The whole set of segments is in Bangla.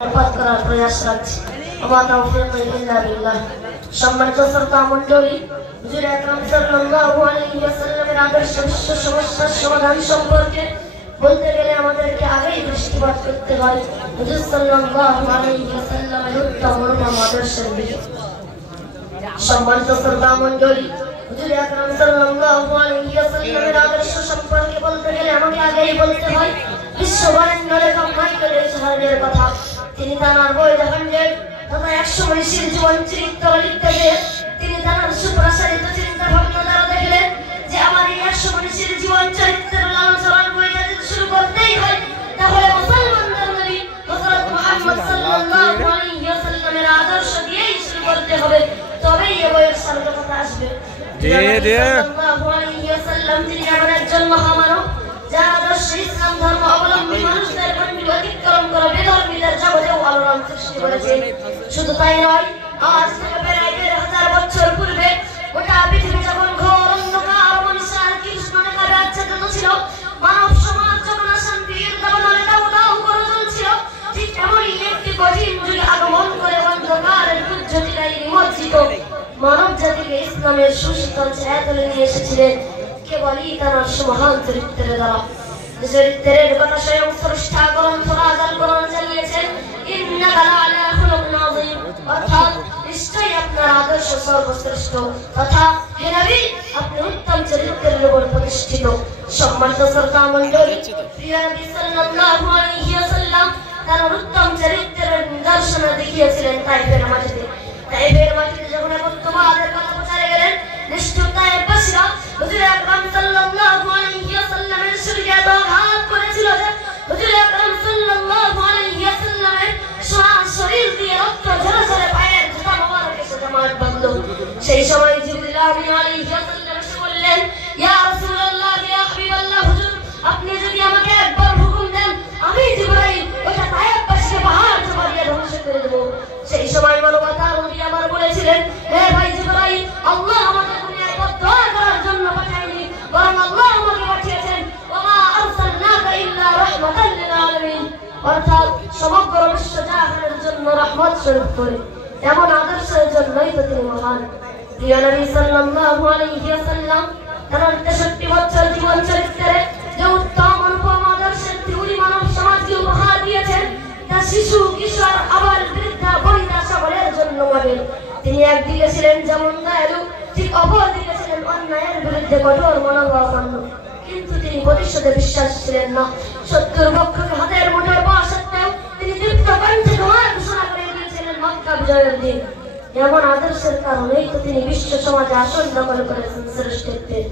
প্রয়াস রাখছি। ওয়া তাওফীকি ইল্লা বিল্লাহ। সম্মানিত শ্রোতা মণ্ডলী, হুজুর আকরাম সাল্লাল্লাহু আলাইহি ওয়াসাল্লামের আদর্শ বিশ্ব সমস্যার সমাধান সম্পর্কে বলতে গেলে আমাদেরকে আগেই দৃষ্টিপাত করতে হয় হুজুর সাল্লাল্লাহু আলাইহি ওয়াসাল্লামের উত্তম আদর্শের দিকে। সম্মানিত শ্রোতা মণ্ডলী, হুজুর আকরাম সাল্লাল্লাহু আলাইহি ওয়াসাল্লামের আদর্শ সম্পর্কে বলতে গেলে আমাকে আগেই বলতে হয় বিশ্ববরেণ্য লেখক মাইকেল এলসাহারের কথা। তিনি তার বই দ্য 100 তথা 100 মনীষীর জীবন চরিত্র লিখতে গিয়ে তিনি তার সুপ্রসারিত চিন্তা ভাবনা দ্বারা দেখলেন যে আমার এই 100 মনীষীর জীবন চরিত্রের আলোচনার বইটা যদি শুরু করতেই হয় তাহলে মুসলমানদের নবী হযরত মুহাম্মদ সাল্লাল্লাহু আলাইহি ওয়াসাল্লামের আদর্শ দিয়েই শুরু করতে হবে, তবেই এই বইয়ের সার্থকতা আসবে। সাল্লাল্লাহু আলাইহি ওয়াসাল্লাম তিনি এমন একজন মহামানব যার আদর্শ ইসলাম ধর্ম অবলম্বী মানুষদের গণ্ডি অতিক্রম করে বেধর্মীদের জগতেও আলোড়ন সৃষ্টি করেছে। শুধু তাই নয়, আজ থেকে প্রায় 1000 বছর পূর্বে গোটা পৃথিবী যখন ঘোর অন্ধকার মনীষার কৃষ্ণ রেখায় আচ্ছাদিত ছিল, মানব সমাজ যখন শান্তির দাবানলে দাউ দাউ করে চলছিল, ঠিক এমনই একটি কঠিন যুগে আগমন করে অন্ধকারের দুর্যোগীরাই নিমজ্জিত মানব জাতিকে ইসলামের সুশীতল ছায়াতলে নিয়ে এসেছিলেন কেবলই তার মহান চরিত্রের দ্বারা। চরিত্রের কথা স্বয়ং স্রষ্টা গ্রন্থ নাযিল করে জানিয়েছেন, ইন্নাকা লাআলা খুলুকিন আযীম, অর্থাৎ নিশ্চয়ই আপনার আদর্শ সর্বশ্রেষ্ঠ তথা হে নবী আপনি উত্তম চরিত্রের উপর প্রতিষ্ঠিত। সম্মানিত শ্রোতা মণ্ডলী, প্রিয় নবী সাল্লাল্লাহু আলাইহি ওয়াসাল্লাম তার উত্তম চরিত্রের নিদর্শন দেখিয়েছিলেন তায়েফের মাটিতে। তায়েফের মাটিতে যখন একত্ববাদের কথা প্রচারে গেলেন, নিষ্ঠুর তায়েফবাসীরা হুজুর আকরাম সাল্লাল্লাহু আলাইহি ওয়াসাল্লামের শরীরে এত আঘাত করেছিল যে হুজুর আকরাম সাল্লাল্লাহু আলাইহি ওয়াসাল্লামের শরীর দিয়ে রক্ত ঝরে ঝরে পায়ের জুতা মোবারক এসে জমাট বাঁধল। সেই সময় জিবরিল আমিন আলাইহি ওয়াসাল্লাম এসে বললেন, ইয়া রাসূলুল্লাহ, ইয়া হাবিবাল্লাহ, হুজুর আপনি যদি আমাকে একবার হুকুম দেন আমি জিবরাইল ওটা তায়েফবাসীকে পাহাড় চাপা দিয়ে ধ্বংস করে দেব। সেই সময় মানবতার নবী আমার বলেছিলেন, হে ভাই জিবরাইল, আল্লাহ আমাকে দুনিয়ায় দোয়া করার জন্য পাঠায়নি, বরং আল্লাহ আমাকে পাঠিয়েছেন ওয়া আরসালনাকা ইল্লা রাহমাতাল লিল আলামিন, অর্থাৎ সমগ্র বিশ্ব জাহানের জন্য রহমত স্বরূপ করে। এমন আদর্শের জন্যই তো তিনি মহান। প্রিয় নবী সাল্লাল্লাহু আলাইহি ওয়াসাল্লাম তার 63 বছর জীবন চরিত্রে যে উত্তম অনুপম আদর্শের তিউরি মানব সমাজকে উপহার দিয়েছেন তা শিশু কিশোর আবার বৃদ্ধা বনিতা সকলের জন্য মডেল। তিনি একদিকে ছিলেন যেমন দয়ালু, ঠিক অপরদিকে ছিলেন অন্যায়ের বিরুদ্ধে কঠোর মনোভাবাপন্ন। কিন্তু তিনি প্রতিশোধে বিশ্বাস ছিলেন না। শত্রুর পক্ষকে হাতের মুঠোয় পাওয়া সত্ত্বেও তিনি দীপ্ত কণ্ঠে দোয়ার ঘোষণা করে দিয়েছিলেন মক্কা বিজয়ের দিন। এমন আদর্শের কারণেই তো তিনি বিশ্ব সমাজে আসন দখল করেছেন শ্রেষ্ঠত্বের।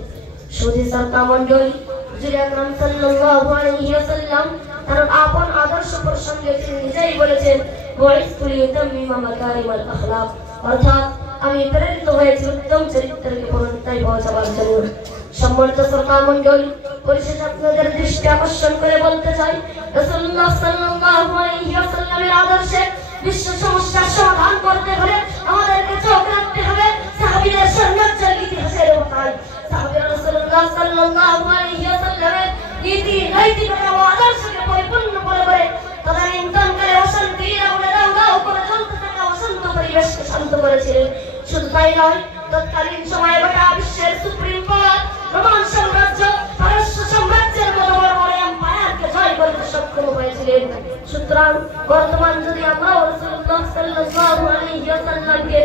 সুধী শ্রোতা মণ্ডলী, হুজুর আকরাম সাল্লাল্লাহু আলাইহি ওয়াসাল্লাম তার আপন আদর্শ প্রসঙ্গে তিনি নিজেই বলেছেন, বুইসতু লিউতাম্মিমা মাকারিমাল আখলাক, অর্থাৎ আমি প্রেরিত হয়েছি উত্তম চরিত্রকে পূর্ণতায় পৌঁছাবার জন্য। সম্মানিত শ্রোতা মণ্ডলী, পরিশেষে আপনাদের দৃষ্টি আকর্ষণ করে বলতে চাই, রাসূলুল্লাহ সাল্লাল্লাহু আলাইহি ওয়াসাল্লামের আদর্শে বিশ্ব সমস্যার সমাধান করতে হলে আমাদেরকে চোখ রাখতে হবে সাহাবীদের সন্ন্যাসের ইতিহাসের উপর। সাহাবীরা রাসূলুল্লাহ সাল্লাল্লাহু আলাইহি ওয়াসাল্লামের নীতি নৈতিকতা ও আদর্শকে পরিপূর্ণ করে তদানীন্তনকালে অশান্তির আগুনে দাউ দাউ করে জ্বলতে থাকা অশান্ত পরিবেশকে শান্ত করেছিলেন। শুধু তাই নয়, তৎকালীন সময়ে গোটা বিশ্বের সুপ্রিম কোর্ট রোমান সাম্রাজ্য পারস্য সাম্রাজ্যের মতো বড় বড় এম্পায়ারকে জয় করতে সক্ষম হয়েছিলেন। সুতরাং বর্তমান যদি আমরা রাসূলুল্লাহ সাল্লাল্লাহু আলাইহি ওয়াসাল্লামকে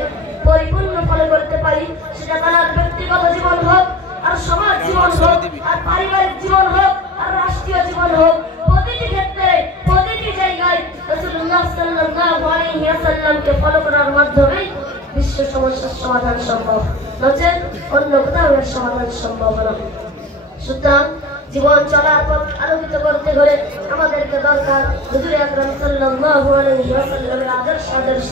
পরিপূর্ণ ফলো করতে পারি, সেটা তার ব্যক্তিগত জীবন হোক, আর সমাজ জীবন হোক, আর পারিবারিক জীবন হোক, আর রাষ্ট্রীয় জীবন হোক, প্রতিটি ক্ষেত্রে প্রতিটি জায়গায় রাসূলুল্লাহ সাল্লাল্লাহু আলাইহি ওয়াসাল্লামকে ফলো করার মাধ্যমে বিশ্ব সমস্যার সমাধান সম্ভব, নচেত অন্য কোথাও এর সমাধান সম্ভব না। সুতরাং জীবন চলার পথ আলোকিত করতে হলে আমাদেরকে দরকার হুজুর আকরাম সাল্লাল্লাহু আলাইহি ওয়াসাল্লামের আদর্শ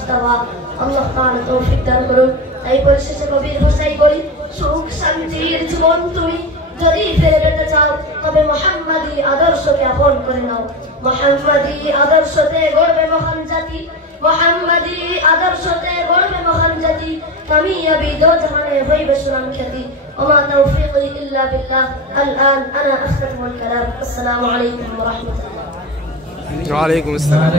দেওয়া। আল্লাহ তাআলা তৌফিক দান করুন। তাই পরিশেষে কবির ভাষায় বলি, সুখ শান্তির জীবন তুমি যদি ফিরে পেতে চাও তবে মুহাম্মাদি আদর্শকে আপন করে নাও। মুহাম্মাদি আদর্শতে গড়বে মহান জাতি, মুহাম্মাদি আদর্শতে গড়বে মহান জাতি, কামিয়াবি দো জাহানে হইবে সুনাম খ্যাতি। ওমা তাওফীকি ইল্লা বিল্লাহ। আল-আন আনা আখতামুল কালাম। আসসালামু আলাইকুম ওয়া রাহমাতুল্লাহ। ওয়া আলাইকুম আসসালাম।